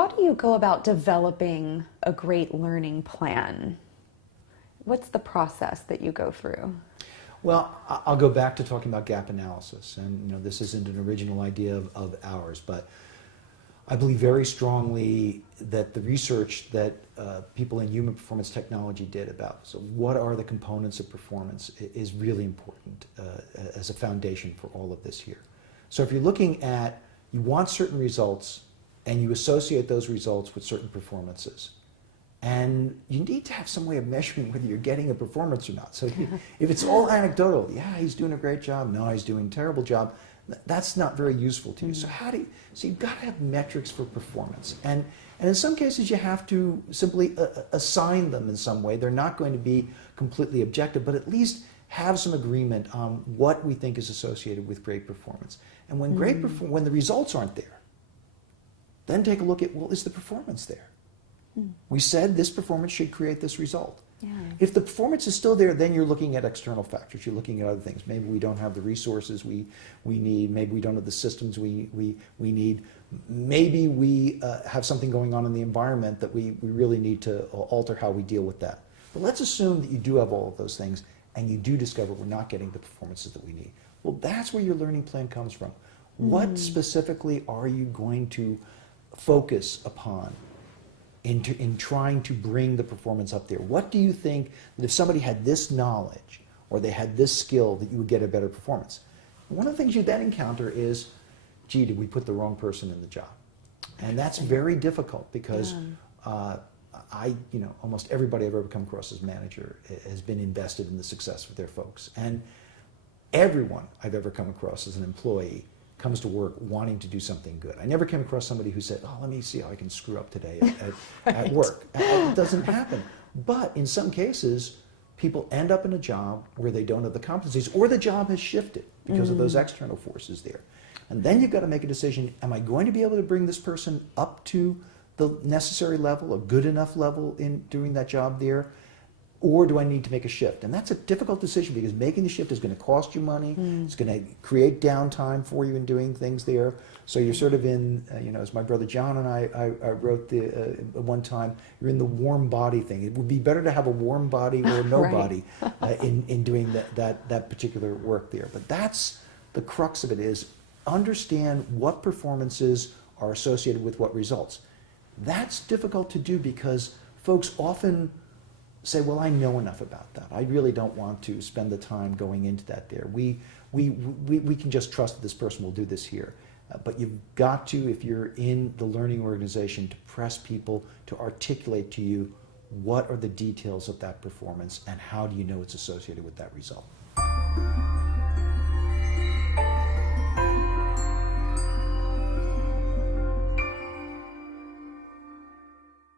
how do you go about developing a great learning plan? What's the process that you go through? Well, I'll go back to talking about gap analysis, and this isn't an original idea of ours, but I believe very strongly that the research that people in human performance technology did about what are the components of performance is really important as a foundation for all of this here. So if you're looking at, you want certain results and you associate those results with certain performances, and you need to have some way of measuring whether you're getting a performance or not. So if it's all anecdotal, yeah, he's doing a great job, no, he's doing a terrible job, that's not very useful to you. So you've got to have metrics for performance. And in some cases you have to simply assign them in some way. They're not going to be completely objective, but at least have some agreement on what we think is associated with great performance. And when when the results aren't there, then take a look at, well, is the performance there? We said this performance should create this result. Yeah. If the performance is still there, then you're looking at external factors. You're looking at other things. Maybe we don't have the resources we need. Maybe we don't have the systems we need. Maybe we have something going on in the environment that we really need to alter how we deal with that. But let's assume that you do have all of those things and you do discover we're not getting the performances that we need. Well, that's where your learning plan comes from. What specifically are you going to focus upon in trying to bring the performance up there? What do you think that if somebody had this knowledge or they had this skill that you would get a better performance? One of the things you then encounter is, gee, did we put the wrong person in the job? And that's very difficult because almost everybody I've ever come across as manager has been invested in the success of their folks. And everyone I've ever come across as an employee comes to work wanting to do something good. I never came across somebody who said, oh, let me see how I can screw up today at work. It doesn't happen. But in some cases, people end up in a job where they don't have the competencies, or the job has shifted because of those external forces there. And then you've got to make a decision, am I going to be able to bring this person up to the necessary level, a good enough level in doing that job there? Or do I need to make a shift? And that's a difficult decision because making the shift is going to cost you money. It's going to create downtime for you in doing things there. So you're sort of in, as my brother John and I wrote one time, you're in the warm body thing. It would be better to have a warm body or no body in doing that particular work there. But that's the crux of it, is understand what performances are associated with what results. That's difficult to do because folks often say, well, I know enough about that. I really don't want to spend the time going into that there. We can just trust that this person will do this here. But you've got to, if you're in the learning organization, to press people to articulate to you what are the details of that performance and how do you know it's associated with that result.